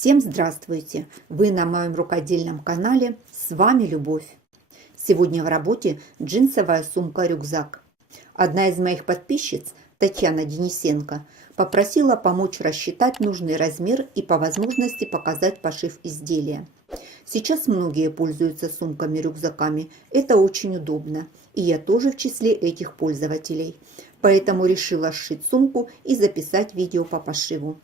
Всем здравствуйте! Вы на моем рукодельном канале, с вами Любовь. Сегодня в работе джинсовая сумка-рюкзак. Одна из моих подписчиц, Татьяна Денисенко, попросила помочь рассчитать нужный размер и по возможности показать пошив изделия. Сейчас многие пользуются сумками-рюкзаками, это очень удобно, и я тоже в числе этих пользователей. Поэтому решила сшить сумку и записать видео по пошиву.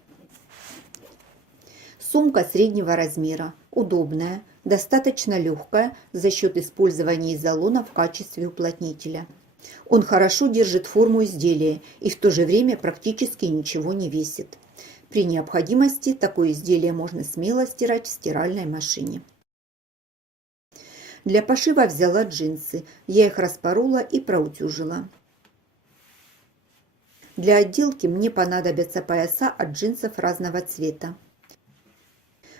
Сумка среднего размера, удобная, достаточно легкая за счет использования изолона в качестве уплотнителя. Он хорошо держит форму изделия и в то же время практически ничего не весит. При необходимости такое изделие можно смело стирать в стиральной машине. Для пошива взяла джинсы, я их распорола и проутюжила. Для отделки мне понадобятся пояса от джинсов разного цвета.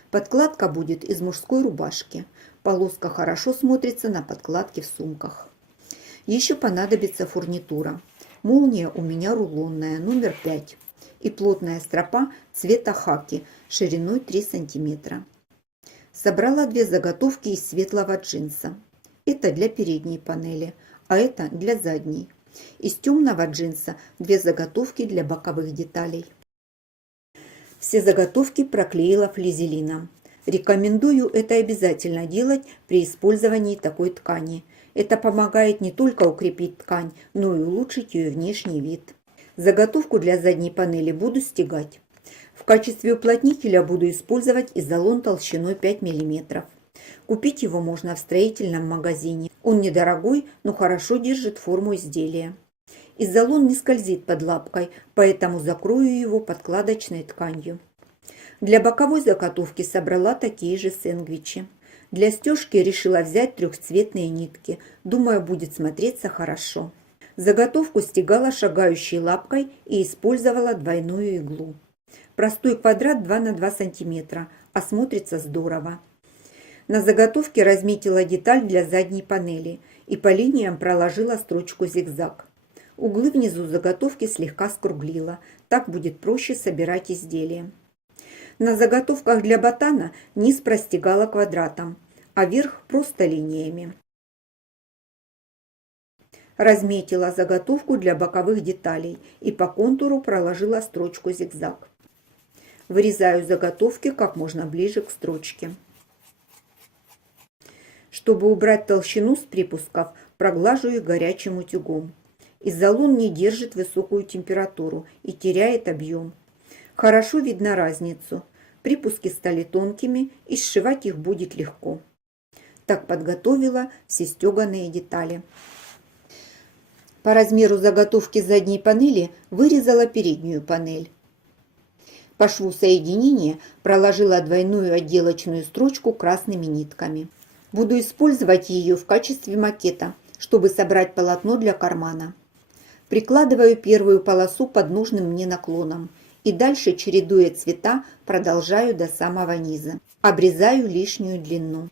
Подкладка будет из мужской рубашки. Полоска хорошо смотрится на подкладке в сумках. Еще понадобится фурнитура. Молния у меня рулонная, номер 5. И плотная стропа цвета хаки, шириной 3 см. Собрала две заготовки из светлого джинса. Это для передней панели, а это для задней. Из темного джинса две заготовки для боковых деталей. Все заготовки проклеила флизелином. Рекомендую это обязательно делать при использовании такой ткани. Это помогает не только укрепить ткань, но и улучшить ее внешний вид. Заготовку для задней панели буду стягать. В качестве уплотнителя буду использовать изолон толщиной 5 мм. Купить его можно в строительном магазине. Он недорогой, но хорошо держит форму изделия. Изолон не скользит под лапкой, поэтому закрою его подкладочной тканью. Для боковой заготовки собрала такие же сэндвичи. Для стежки решила взять трехцветные нитки. Думаю, будет смотреться хорошо. Заготовку стягала шагающей лапкой и использовала двойную иглу. Простой квадрат 2 на 2 см, а смотрится здорово. На заготовке разметила деталь для задней панели и по линиям проложила строчку зигзаг. Углы внизу заготовки слегка скруглила, так будет проще собирать изделие. На заготовках для ботана низ простегала квадратом, а верх просто линиями. Разметила заготовку для боковых деталей и по контуру проложила строчку зигзаг. Вырезаю заготовки как можно ближе к строчке. Чтобы убрать толщину с припусков, проглажу их горячим утюгом. Изолон не держит высокую температуру и теряет объем. Хорошо видно разницу. Припуски стали тонкими, и сшивать их будет легко. Так подготовила все стеганые детали. По размеру заготовки задней панели вырезала переднюю панель. По шву соединения проложила двойную отделочную строчку красными нитками. Буду использовать ее в качестве макета, чтобы собрать полотно для кармана. Прикладываю первую полосу под нужным мне наклоном и дальше, чередуя цвета, продолжаю до самого низа. Обрезаю лишнюю длину.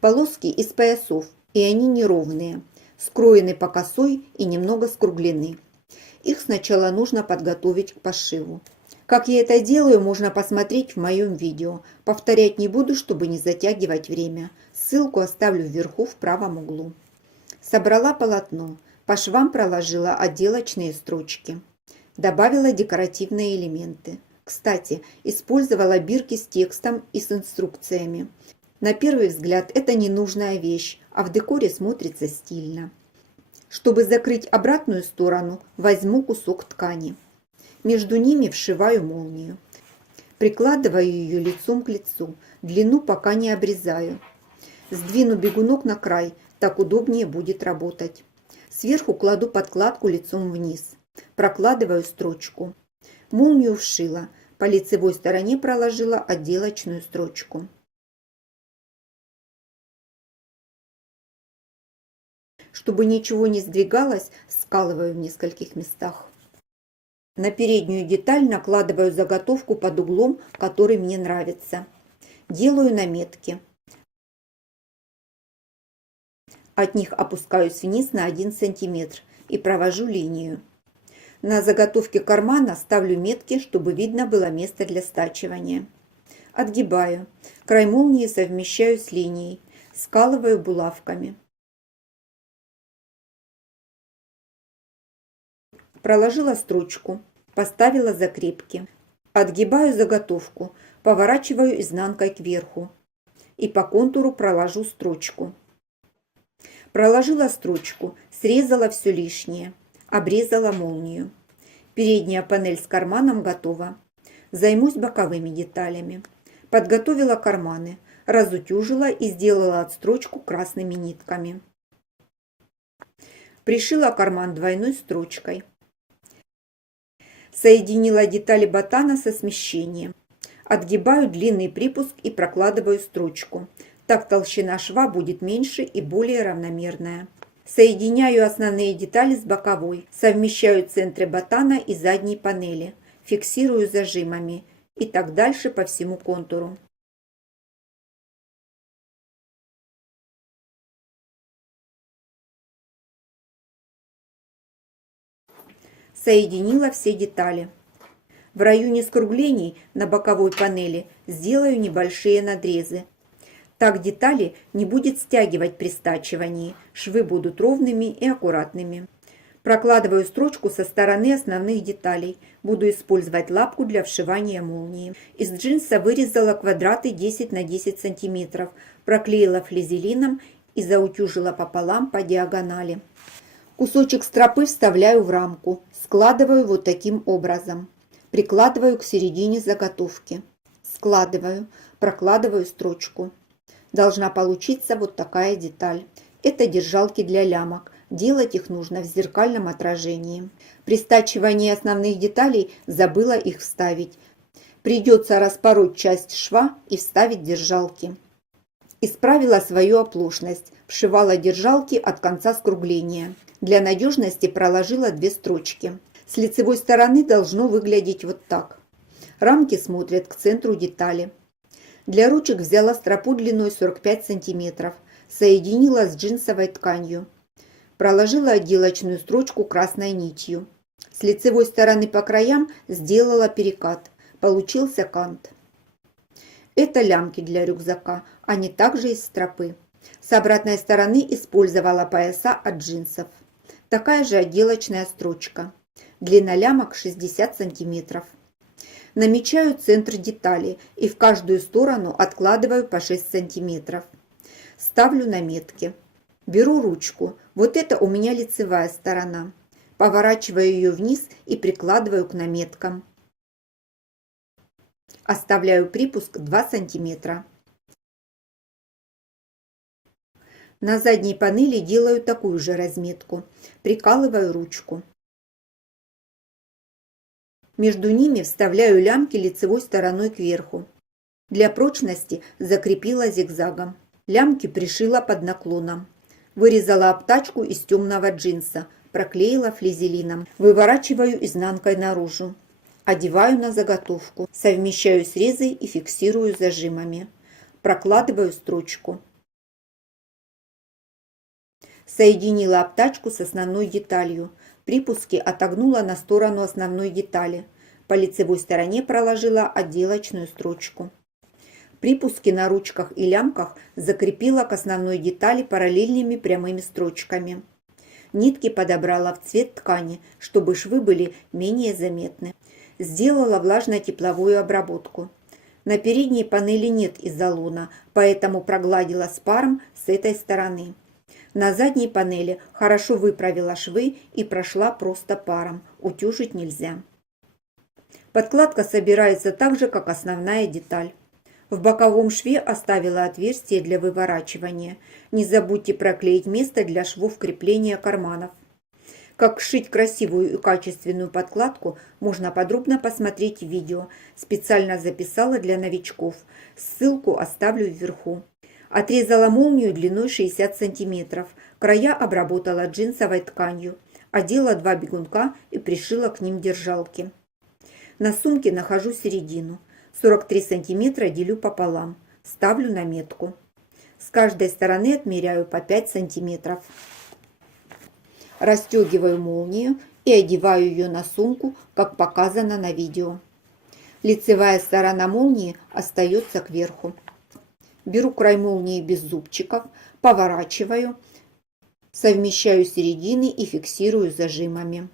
Полоски из поясов, и они неровные, скроены по косой и немного скруглены. Их сначала нужно подготовить к пошиву. Как я это делаю, можно посмотреть в моем видео. Повторять не буду, чтобы не затягивать время. Ссылку оставлю вверху в правом углу. Собрала полотно. По швам проложила отделочные строчки. Добавила декоративные элементы. Кстати, использовала бирки с текстом и с инструкциями. На первый взгляд это ненужная вещь, а в декоре смотрится стильно. Чтобы закрыть обратную сторону, возьму кусок ткани. Между ними вшиваю молнию. Прикладываю ее лицом к лицу, длину пока не обрезаю. Сдвину бегунок на край, так удобнее будет работать. Сверху кладу подкладку лицом вниз. Прокладываю строчку. Молнию вшила, по лицевой стороне проложила отделочную строчку. Чтобы ничего не сдвигалось, скалываю в нескольких местах. На переднюю деталь накладываю заготовку под углом, который мне нравится. Делаю наметки. От них опускаюсь вниз на 1 см и провожу линию. На заготовке кармана ставлю метки, чтобы видно было место для стачивания. Отгибаю. Край молнии совмещаю с линией. Скалываю булавками. Проложила строчку. Поставила закрепки. Отгибаю заготовку. Поворачиваю изнанкой кверху. И по контуру проложу строчку. Проложила строчку. Срезала все лишнее. Обрезала молнию. Передняя панель с карманом готова. Займусь боковыми деталями. Подготовила карманы, разутюжила и сделала отстрочку красными нитками. Пришила карман двойной строчкой. Соединила детали ботана со смещением. Отгибаю длинный припуск и прокладываю строчку. Так толщина шва будет меньше и более равномерная. Соединяю основные детали с боковой, совмещаю центры ботана и задней панели, фиксирую зажимами и так дальше по всему контуру. Соединила все детали. В районе скруглений на боковой панели сделаю небольшие надрезы. Так детали не будет стягивать при стачивании, швы будут ровными и аккуратными. Прокладываю строчку со стороны основных деталей. Буду использовать лапку для вшивания молнии. Из джинса вырезала квадраты 10 на 10 см, проклеила флизелином и заутюжила пополам по диагонали. Кусочек стропы вставляю в рамку, складываю вот таким образом. Прикладываю к середине заготовки. Складываю, прокладываю строчку. Должна получиться вот такая деталь. Это держалки для лямок. Делать их нужно в зеркальном отражении. При стачивании основных деталей забыла их вставить. Придется распороть часть шва и вставить держалки. Исправила свою оплошность. Вшивала держалки от конца скругления. Для надежности проложила 2 строчки. С лицевой стороны должно выглядеть вот так. Рамки смотрят к центру детали. Для ручек взяла стропу длиной 45 см, соединила с джинсовой тканью. Проложила отделочную строчку красной нитью. С лицевой стороны по краям сделала перекат. Получился кант. Это лямки для рюкзака, они также из стропы. С обратной стороны использовала пояса от джинсов. Такая же отделочная строчка. Длина лямок 60 см. Намечаю центр детали и в каждую сторону откладываю по 6 см. Ставлю наметки. Беру ручку. Вот это у меня лицевая сторона. Поворачиваю ее вниз и прикладываю к наметкам. Оставляю припуск 2 см. На задней панели делаю такую же разметку. Прикалываю ручку. Между ними вставляю лямки лицевой стороной кверху. Для прочности закрепила зигзагом. Лямки пришила под наклоном. Вырезала обтачку из темного джинса. Проклеила флизелином. Выворачиваю изнанкой наружу. Одеваю на заготовку. Совмещаю срезы и фиксирую зажимами. Прокладываю строчку. Соединила обтачку с основной деталью. Припуски отогнула на сторону основной детали. По лицевой стороне проложила отделочную строчку. Припуски на ручках и лямках закрепила к основной детали параллельными прямыми строчками. Нитки подобрала в цвет ткани, чтобы швы были менее заметны. Сделала влажно-тепловую обработку. На передней панели нет изолона, поэтому прогладила с паром с этой стороны. На задней панели хорошо выправила швы и прошла просто паром. Утюжить нельзя. Подкладка собирается так же, как основная деталь. В боковом шве оставила отверстие для выворачивания. Не забудьте проклеить место для швов крепления карманов. Как сшить красивую и качественную подкладку, можно подробно посмотреть в видео. Специально записала для новичков. Ссылку оставлю вверху. Отрезала молнию длиной 60 см. Края обработала джинсовой тканью. Одела 2 бегунка и пришила к ним держалки. На сумке нахожу середину. 43 см делю пополам. Ставлю наметку. С каждой стороны отмеряю по 5 см. Расстегиваю молнию и одеваю ее на сумку, как показано на видео. Лицевая сторона молнии остается кверху. Беру край молнии без зубчиков, поворачиваю, совмещаю середины и фиксирую зажимами.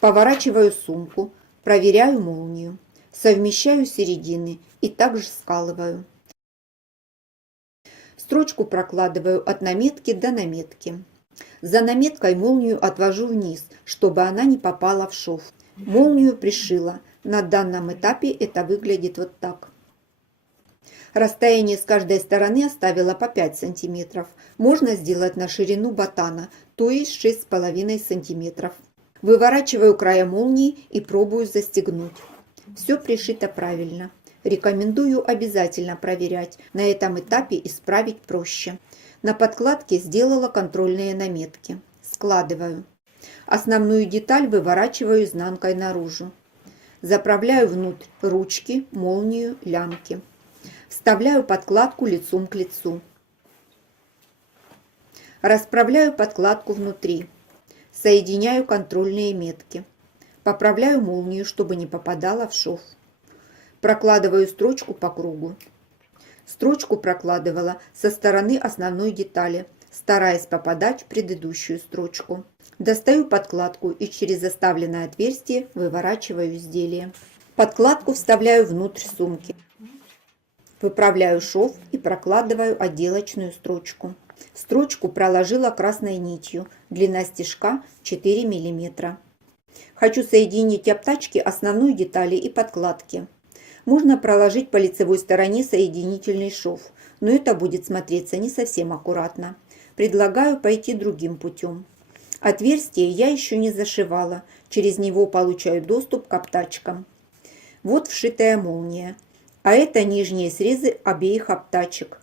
Поворачиваю сумку, проверяю молнию, совмещаю середины и также скалываю. Строчку прокладываю от наметки до наметки. За наметкой молнию отвожу вниз, чтобы она не попала в шов. Молнию пришила. На данном этапе это выглядит вот так. Расстояние с каждой стороны оставила по 5 см. Можно сделать на ширину ботана, то есть 6,5 см. Выворачиваю края молнии и пробую застегнуть. Все пришито правильно. Рекомендую обязательно проверять. На этом этапе исправить проще. На подкладке сделала контрольные наметки. Складываю. Основную деталь выворачиваю изнанкой наружу. Заправляю внутрь ручки, молнию, лямки. Вставляю подкладку лицом к лицу. Расправляю подкладку внутри. Соединяю контрольные метки. Поправляю молнию, чтобы не попадала в шов. Прокладываю строчку по кругу. Строчку прокладывала со стороны основной детали, стараясь попадать в предыдущую строчку. Достаю подкладку и через оставленное отверстие выворачиваю изделие. Подкладку вставляю внутрь сумки. Выправляю шов и прокладываю отделочную строчку. Строчку проложила красной нитью, длина стежка 4 мм. Хочу соединить обтачки основной детали и подкладки. Можно проложить по лицевой стороне соединительный шов, но это будет смотреться не совсем аккуратно. Предлагаю пойти другим путем. Отверстие я еще не зашивала, через него получаю доступ к обтачкам. Вот вшитая молния, а это нижние срезы обеих обтачек.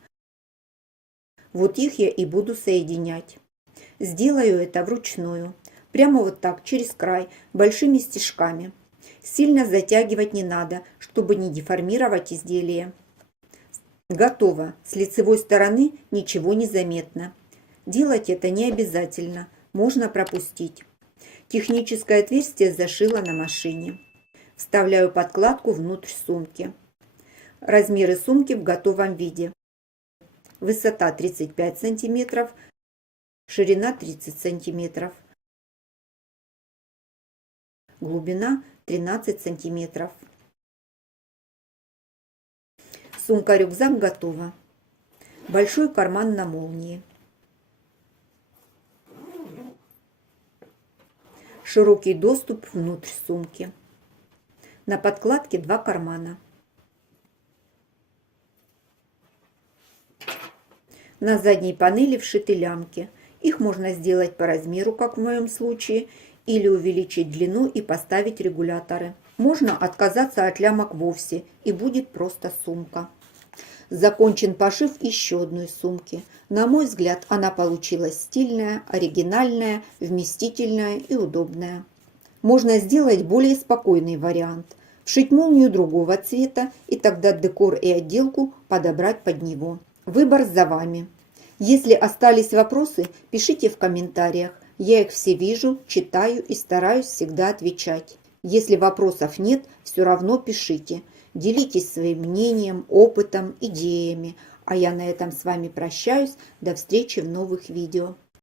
Вот их я и буду соединять. Сделаю это вручную, прямо вот так, через край, большими стежками. Сильно затягивать не надо, чтобы не деформировать изделие. Готово. С лицевой стороны ничего не заметно. Делать это не обязательно, можно пропустить. Техническое отверстие зашила на машине. Вставляю подкладку внутрь сумки. Размеры сумки в готовом виде. Высота 35 см, ширина 30 см, глубина 13 см. Сумка-рюкзак готова. Большой карман на молнии. Широкий доступ внутрь сумки. На подкладке 2 кармана. На задней панели вшиты лямки. Их можно сделать по размеру, как в моем случае, или увеличить длину и поставить регуляторы. Можно отказаться от лямок вовсе, и будет просто сумка. Закончен пошив еще одной сумки. На мой взгляд, она получилась стильная, оригинальная, вместительная и удобная. Можно сделать более спокойный вариант. Вшить молнию другого цвета, и тогда декор и отделку подобрать под него. Выбор за вами. Если остались вопросы, пишите в комментариях. Я их все вижу, читаю и стараюсь всегда отвечать. Если вопросов нет, все равно пишите. Делитесь своим мнением, опытом, идеями. А я на этом с вами прощаюсь. До встречи в новых видео.